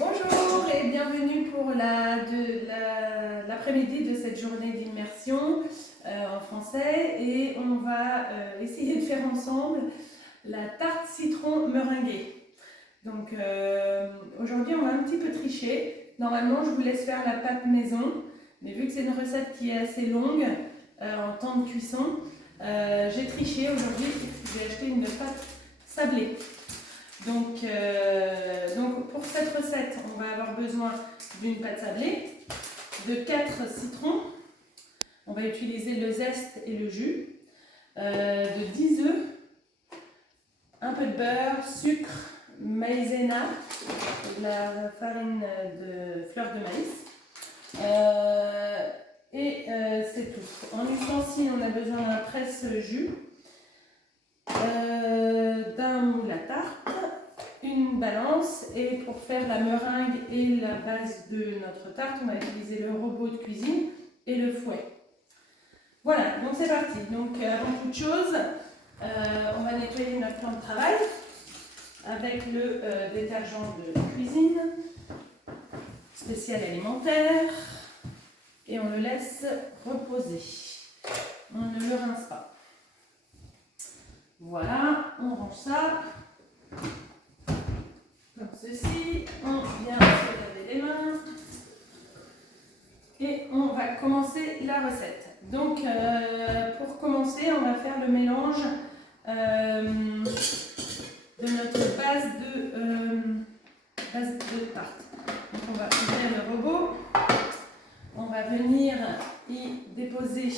Bonjour et bienvenue pour l'après-midi de cette journée d'immersion en français, et on va essayer de faire ensemble la tarte citron meringuée. Donc aujourd'hui on va un petit peu tricher. Normalement je vous laisse faire la pâte maison, mais vu que c'est une recette qui est assez longue en temps de cuisson, j'ai triché aujourd'hui. J'ai acheté une pâte sablée. Donc pour cette recette, on va avoir besoin d'une pâte sablée, de 4 citrons, on va utiliser le zeste et le jus, de 10 œufs, un peu de beurre, sucre, maïzena, de la farine de fleur de maïs, c'est tout. En ustensile, on a besoin d'un presse-jus, d'un moule à tarte, une balance, et pour faire la meringue et la base de notre tarte, on va utiliser le robot de cuisine et le fouet. Voilà, donc c'est parti. Donc avant toute chose, on va nettoyer notre plan de travail avec le détergent de cuisine spécial alimentaire, et on le laisse reposer. On ne le rince pas. Voilà, on range ça comme ceci. On vient se laver les mains et on va commencer la recette. Donc pour commencer, on va faire le mélange de notre base de tarte. Donc on va ouvrir le robot, on va venir y déposer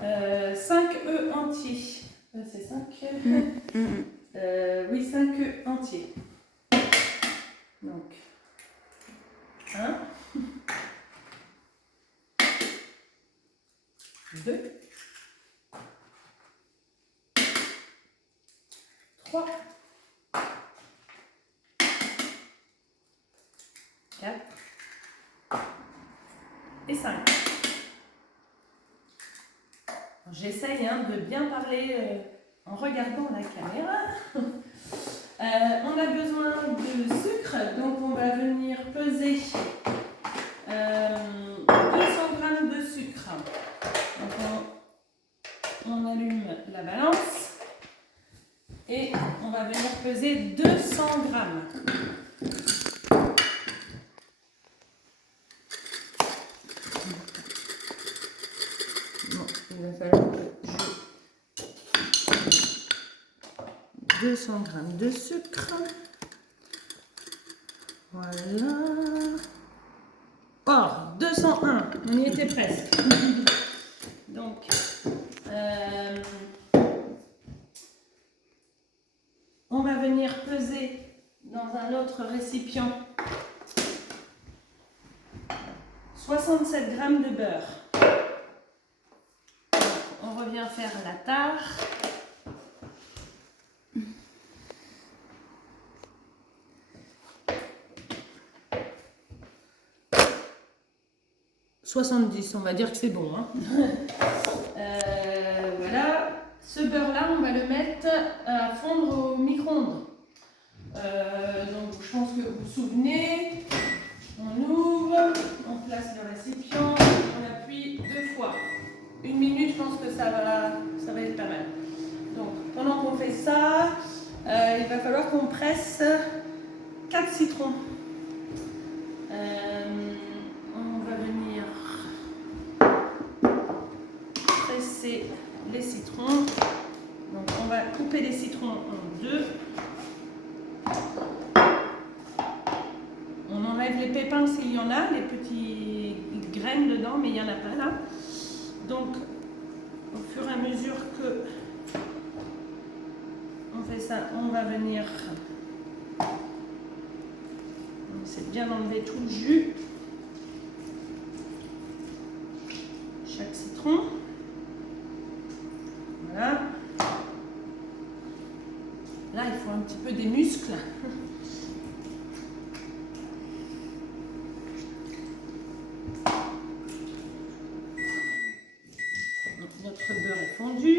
5 œufs entiers. C'est 5 oui, 5 œufs entiers. Donc 1, 2, 3, 4 et 5. J'essaye de bien parler en regardant la caméra. On a besoin de sucre, donc on va venir peser 200 g de sucre. Donc on allume la balance et on va venir peser 200 g. Il va falloir que je 200 g de sucre. Voilà. Oh, 201, on y était presque. Donc, on va venir peser dans un autre récipient 67 g de beurre. On revient faire la tare. « 70, on va dire que c'est bon. Voilà. Ce beurre-là, on va le mettre à fondre au micro-ondes. Donc, je pense que vous vous souvenez. On ouvre, on place le récipient, on appuie 2 fois. 1 minute, je pense que ça va être pas mal. Donc, pendant qu'on fait ça, il va falloir qu'on presse 4 citrons. On va venir presser les citrons. Donc, on va couper les citrons en 2. On enlève les pépins s'il y en a, les petites graines dedans, mais il n'y en a pas là. Donc, au fur et à mesure que on fait ça, on va venir... On essaie de bien enlever tout le jus. Chaque citron. Voilà. Là, il faut un petit peu des muscles. Notre beurre est fondu.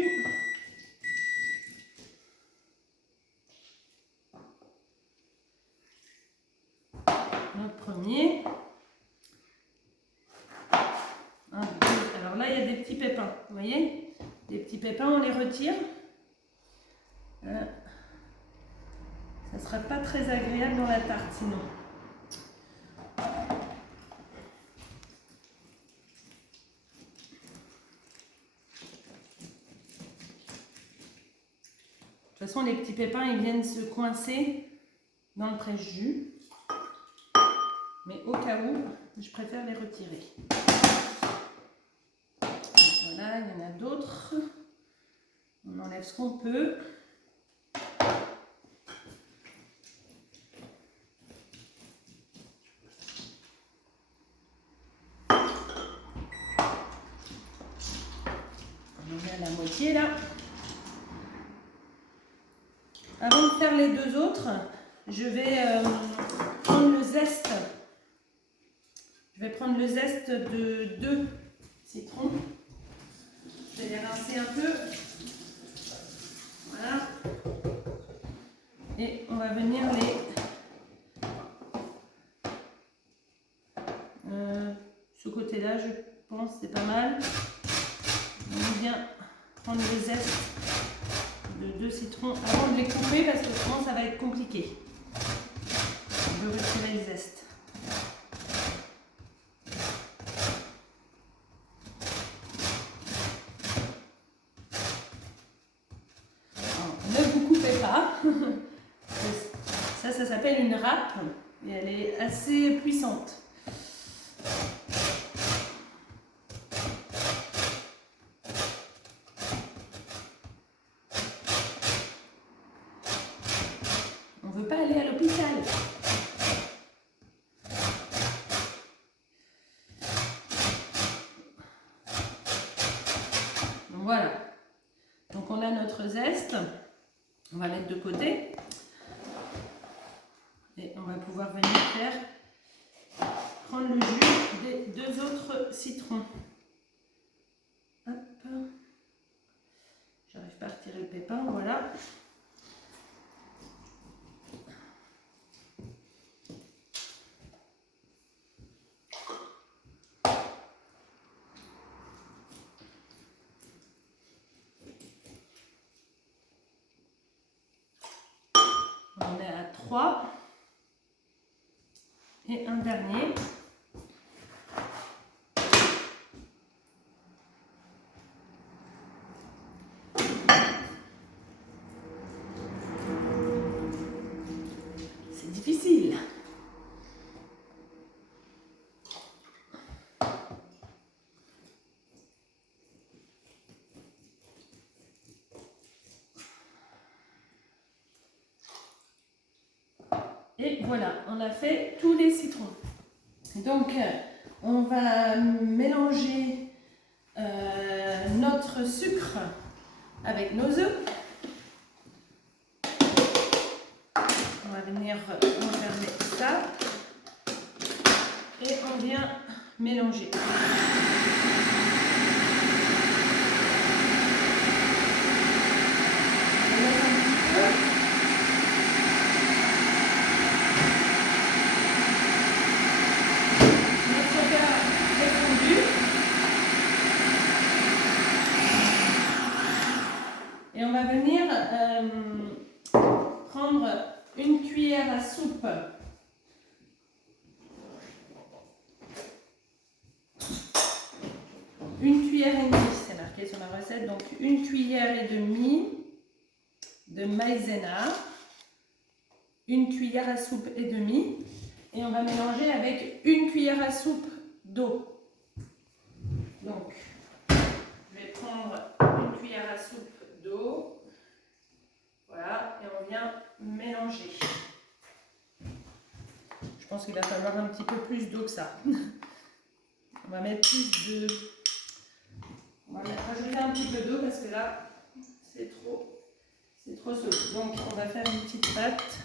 premier. Un, deux. Alors là, il y a des petits pépins. Vous voyez? Des petits pépins, on les retire. Voilà. Ça ne sera pas très agréable dans la tarte sinon. De toute façon, les petits pépins, ils viennent se coincer dans le presse-jus. Mais au cas où, je préfère les retirer. Voilà, il y en a d'autres. On enlève ce qu'on peut. On en met à la moitié là. Avant de faire les deux autres, je vais prendre le zeste. Je vais prendre le zeste de 2 citrons. Je vais les rincer un peu. Voilà. Et on va venir les... ce côté-là, je pense, c'est pas mal. On vient prendre le zeste de 2 citrons avant de les couper parce que sinon ça va être compliqué de retirer le zeste. Ne vous coupez pas. Ça s'appelle une râpe et elle est assez puissante. On ne veut pas aller à l'hôpital. Donc voilà. Donc on a notre zeste. On va mettre de côté. Et on va pouvoir venir prendre le jus des 2 autres citrons. Hop. J'arrive pas à retirer le pépin, voilà. On est à 3. Et un dernier. C'est difficile. Et voilà, on a fait tous les citrons. Donc, on va mélanger notre sucre avec nos œufs. On va venir refermer ça. Et on vient mélanger. Et on va venir prendre une cuillère à soupe et demie, c'est marqué sur ma recette, donc 1 cuillère et demie de maïzena, 1 cuillère à soupe et demie, et on va mélanger avec 1 cuillère à soupe d'eau. Donc, je vais prendre 1 cuillère à soupe d'eau, voilà, et on vient mélanger. Je pense qu'il va falloir un petit peu plus d'eau que ça. On va mettre plus de... On va rajouter un petit peu d'eau parce que là, c'est trop solide. Donc, on va faire une petite pâte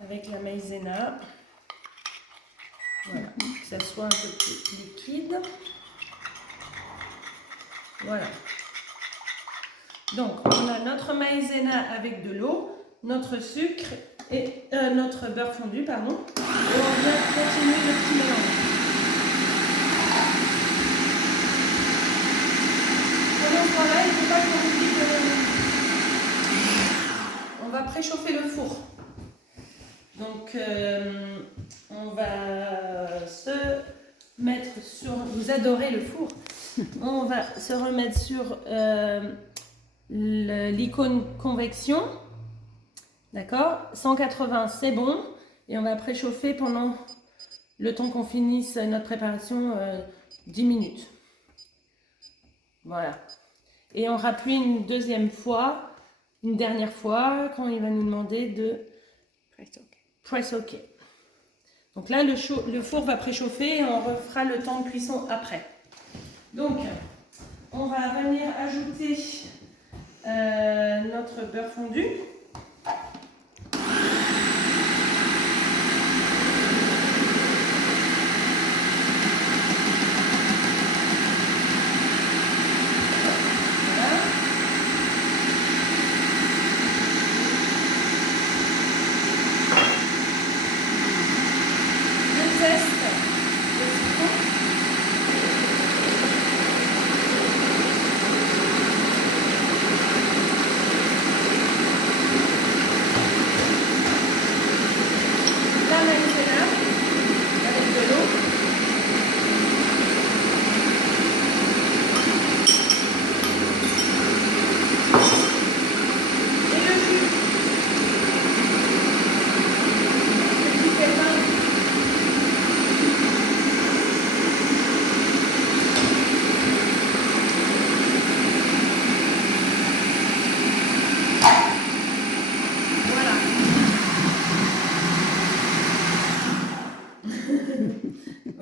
avec la maïzena. Voilà, que ça soit un peu plus liquide. Voilà. Donc, on a notre maïzena avec de l'eau, notre sucre et notre beurre fondu, pardon. Et on vient continuer le petit mélange. Pendant ce temps-là, il ne faut pas qu'on oublie que on va préchauffer le four. Donc, on va se mettre sur... Vous adorez le four. On va se remettre sur l'icône convection. D'accord, 180, c'est bon. Et on va préchauffer pendant le temps qu'on finisse notre préparation 10 minutes. Voilà. Et on rappuie une deuxième fois, une dernière fois, quand il va nous demander de press OK. Donc là, le four va préchauffer et on refera le temps de cuisson après. Donc, on va venir ajouter notre beurre fondu.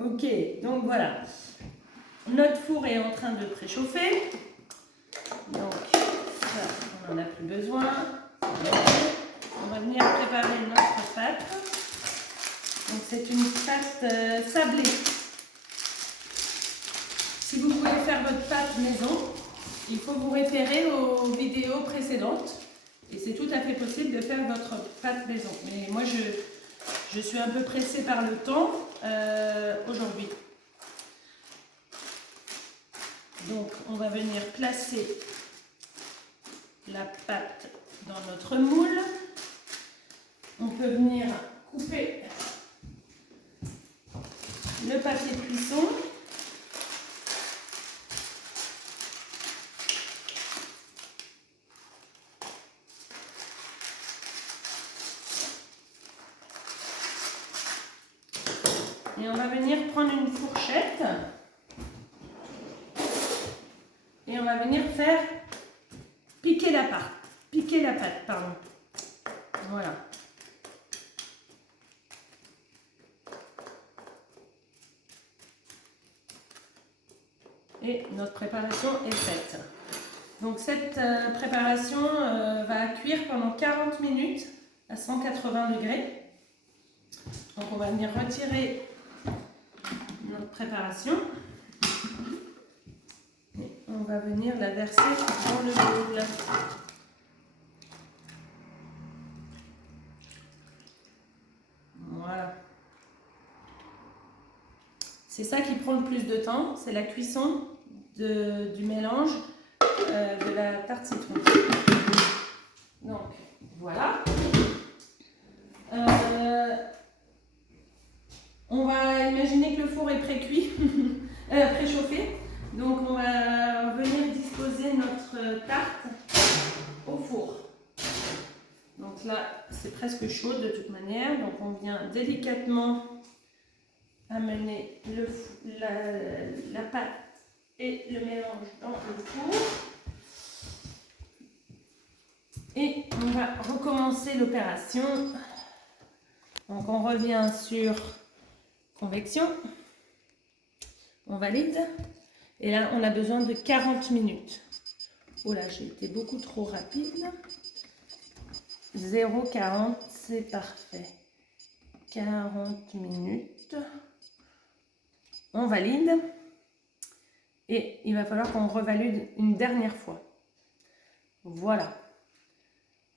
Ok, donc voilà. Notre four est en train de préchauffer. Donc, ça, on n'en a plus besoin. On va venir préparer notre pâte. Donc, c'est une pâte sablée. Si vous voulez faire votre pâte maison, il faut vous référer aux vidéos précédentes. Et c'est tout à fait possible de faire votre pâte maison. Mais moi, je suis un peu pressée par le temps aujourd'hui. Donc, on va venir placer la pâte dans notre moule. On peut venir couper le papier de cuisson. Et on va venir prendre une fourchette et on va venir faire piquer la pâte. Pardon. Voilà. Et notre préparation est faite. Donc cette préparation va cuire pendant 40 minutes à 180 degrés. Donc on va venir retirer notre préparation et on va venir la verser dans le moule. Voilà. C'est ça qui prend le plus de temps, c'est la cuisson du mélange de la tarte citron. Donc voilà. On va imaginer que le four est pré-cuit, préchauffé. Donc on va venir disposer notre tarte au four. Donc là, c'est presque chaud de toute manière. Donc on vient délicatement amener la pâte et le mélange dans le four. Et on va recommencer l'opération. Donc on revient sur convection. On valide. Et là, on a besoin de 40 minutes. Oh là, j'ai été beaucoup trop rapide. 0,40, c'est parfait. 40 minutes. On valide. Et il va falloir qu'on revalide une dernière fois. Voilà.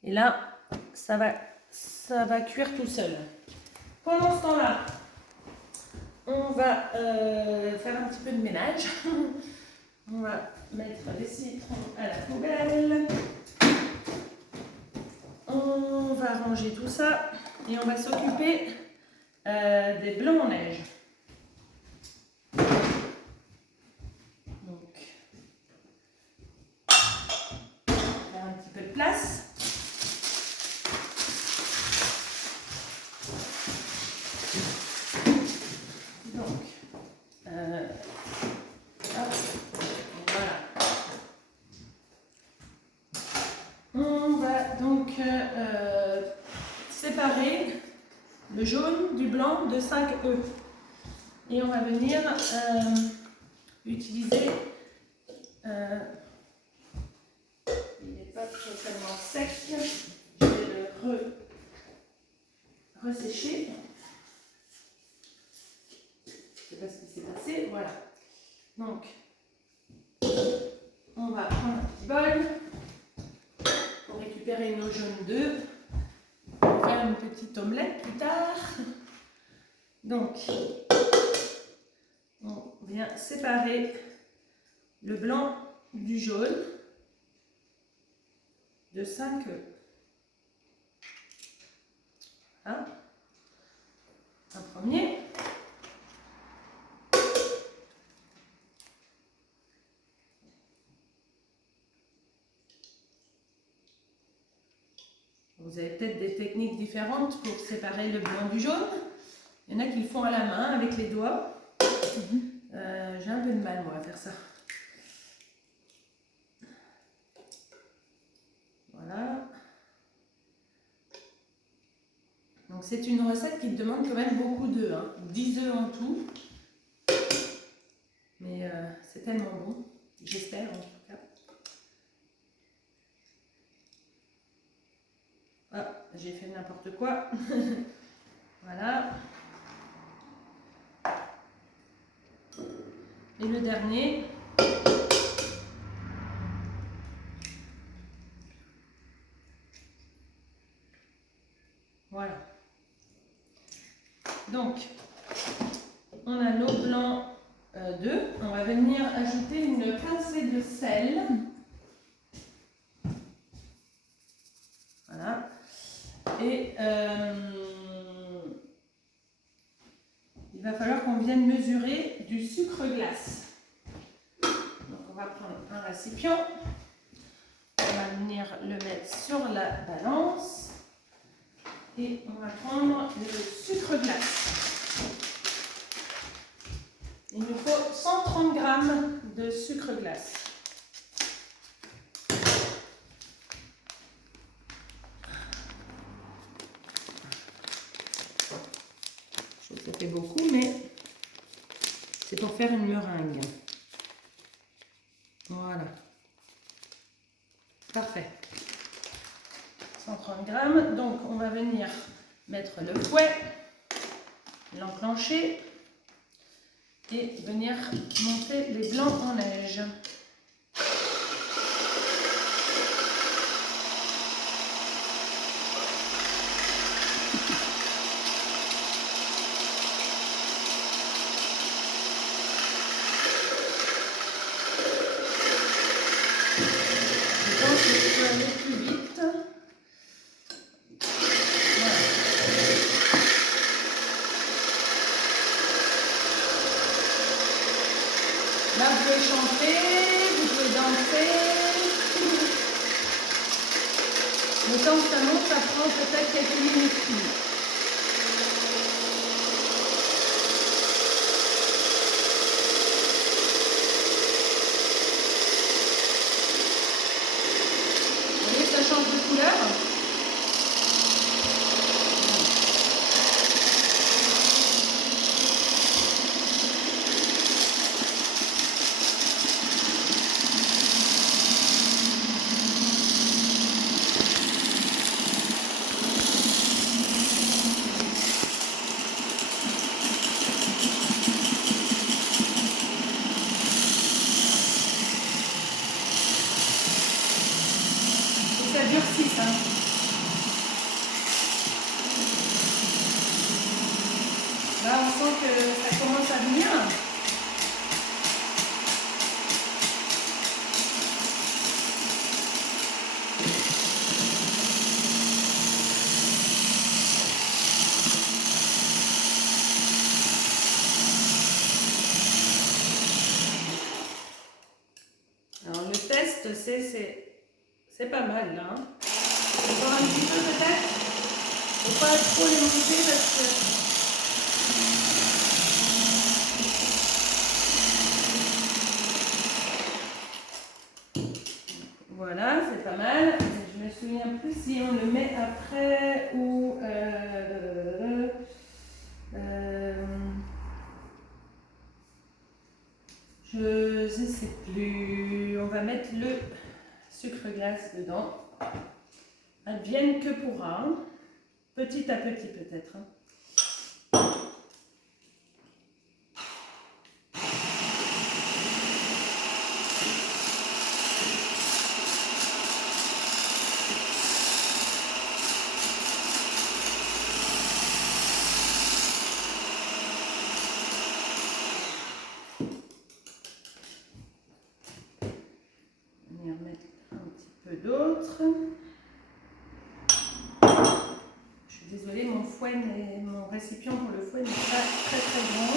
Et là, ça va ça va cuire tout seul. Pendant ce temps-là, on va faire un petit peu de ménage. On va mettre les citrons à la poubelle. On va ranger tout ça et on va s'occuper des blancs en neige. Donc, faire un petit peu de place. Donc, hop, voilà. On va donc séparer le jaune du blanc de 5 œufs. Et on va venir utiliser, il n'est pas totalement sec, je vais le ressécher. Je ne sais pas ce qui s'est passé, voilà. Donc, on va prendre un petit bol pour récupérer nos jaunes d'œufs. On va faire une petite omelette plus tard. Donc, on vient séparer le blanc du jaune de 5 œufs. Voilà. Un premier. Vous avez peut-être des techniques différentes pour séparer le blanc du jaune. Il y en a qui le font à la main avec les doigts. J'ai un peu de mal moi à faire ça. Voilà. Donc c'est une recette qui demande quand même beaucoup d'œufs, hein. 10 œufs en tout. Mais c'est tellement bon, j'espère en tout cas. Ah, j'ai fait n'importe quoi. Voilà. Et le dernier. Voilà. Donc, on a nos blancs d'œufs. On va venir ajouter une pincée de sel. Voilà. Et il va falloir qu'on vienne mesurer du sucre glace. Donc, on va prendre un récipient. On va venir le mettre sur la balance. Et on va prendre le sucre glace. Il nous faut 130 g de sucre glace. Je trouve que ça fait beaucoup, mais c'est pour faire une meringue. Voilà. Parfait. 130 g. Donc, on va venir mettre le fouet, l'enclencher et venir monter les blancs en neige. Je pense que je peux aller plus vite. Là, vous pouvez chanter, vous pouvez danser. Le temps que ça monte, ça prend peut-être quelques minutes. Vous voyez, ça change de couleur. Là, on sent que ça commence à venir. Alors, le test, c'est pas mal, là. Encore un petit peu, peut-être. Faut pas trop les monter parce que... Voilà, c'est pas mal. Je me souviens plus si on le met après ou... je ne sais plus. On va mettre le sucre glace dedans. Advienne que pourra. Petit à petit peut-être. On va y remettre un petit peu d'autre. Je suis désolée, mon récipient pour le fouet n'est pas très grand.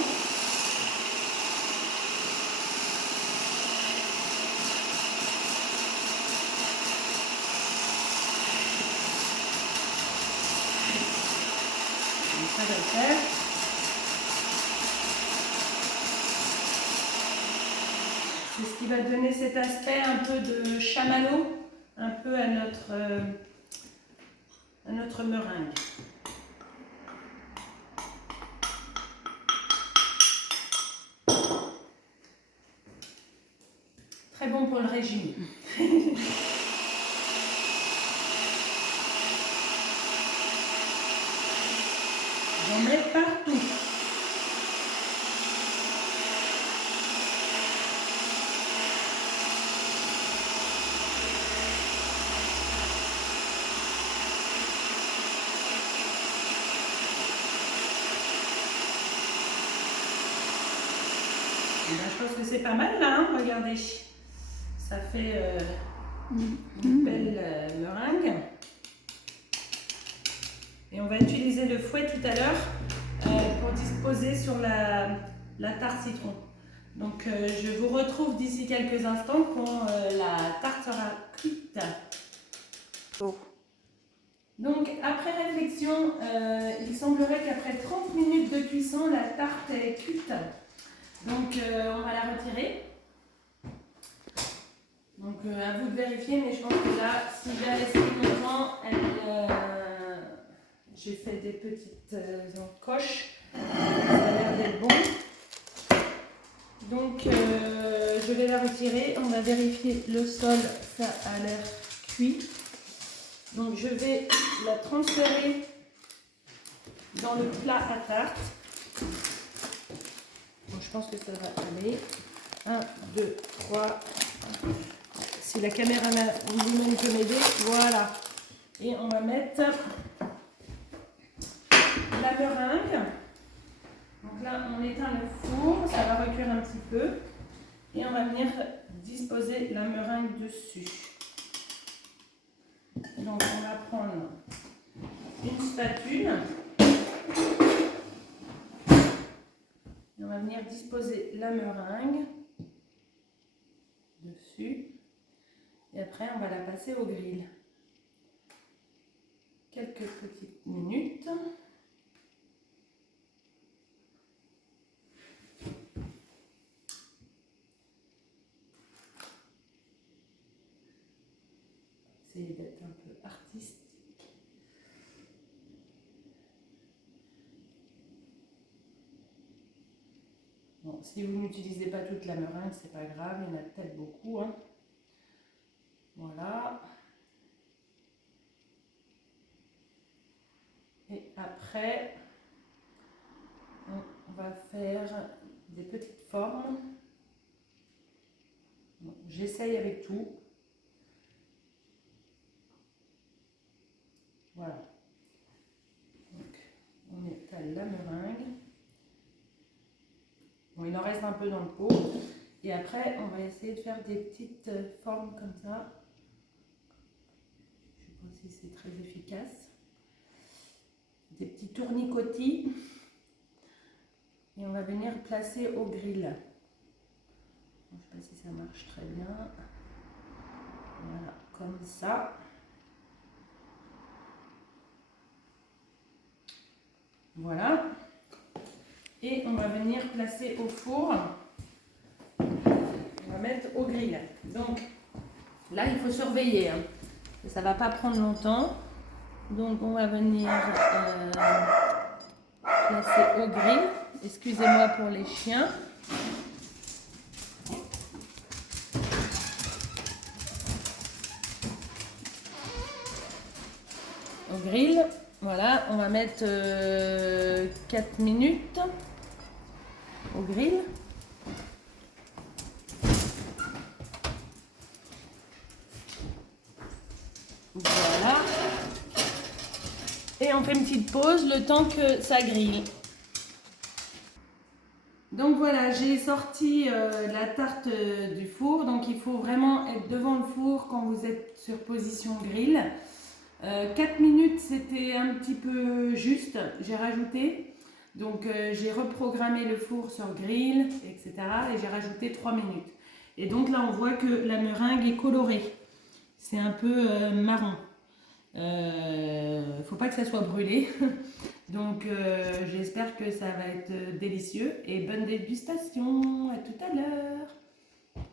Donc ça va le faire. C'est ce qui va donner cet aspect un peu de chamallow, un peu à notre meringue. Très bon pour le régime. J'en mets partout. Et là, je pense que c'est pas mal là, hein, regardez. Ça fait une belle meringue. Et on va utiliser le fouet tout à l'heure pour disposer sur la tarte citron. Donc je vous retrouve d'ici quelques instants quand la tarte sera cuite. Oh. Donc après réflexion, il semblerait qu'après 30 minutes de cuisson, la tarte est cuite. Donc on va la retirer. Donc à vous de vérifier, mais je pense que là, si je la laisse longtemps, j'ai fait des petites encoches. Ça a l'air d'être bon. Donc je vais la retirer. On va vérifier le sol, ça a l'air cuit. Donc je vais la transférer dans le plat à tarte. Donc je pense que ça va aller. 1, 2, 3. Si la caméra lui-même peut m'aider, voilà. Et on va mettre la meringue. Donc là, on éteint le four, ça va recuire un petit peu. Et on va venir disposer la meringue dessus. Donc on va prendre une spatule. Et on va venir disposer la meringue dessus. Et après, on va la passer au grill. Quelques petites minutes. Essayer d'être un peu artistique. Bon, si vous n'utilisez pas toute la meringue, c'est pas grave, il y en a peut-être beaucoup, hein. Voilà. Et après, on va faire des petites formes. Bon, j'essaye avec tout. Voilà. Donc, on étale la meringue. un peu dans le pot. Et après, on va essayer de faire des petites formes comme ça. Je ne sais pas si c'est très efficace. Des petits tournicotis. Et on va venir placer au grill. Je ne sais pas si ça marche très bien. Voilà, comme ça. Voilà. Et on va venir placer au four. On va mettre au grill. Donc là, il faut surveiller. Hein. Ça ne va pas prendre longtemps. Donc on va venir placer au grill. Excusez-moi pour les chiens. Au grill. Voilà, on va mettre 4 minutes au grill. Voilà. Et on fait une petite pause le temps que ça grille. Donc voilà, j'ai sorti la tarte du four. Donc il faut vraiment être devant le four quand vous êtes sur position grill. 4 minutes, c'était un petit peu juste, j'ai rajouté. Donc j'ai reprogrammé le four sur grill, etc. Et j'ai rajouté 3 minutes. Et donc là, on voit que la meringue est colorée. C'est un peu marron. Faut pas que ça soit brûlé. Donc j'espère que ça va être délicieux. Et bonne dégustation. À tout à l'heure.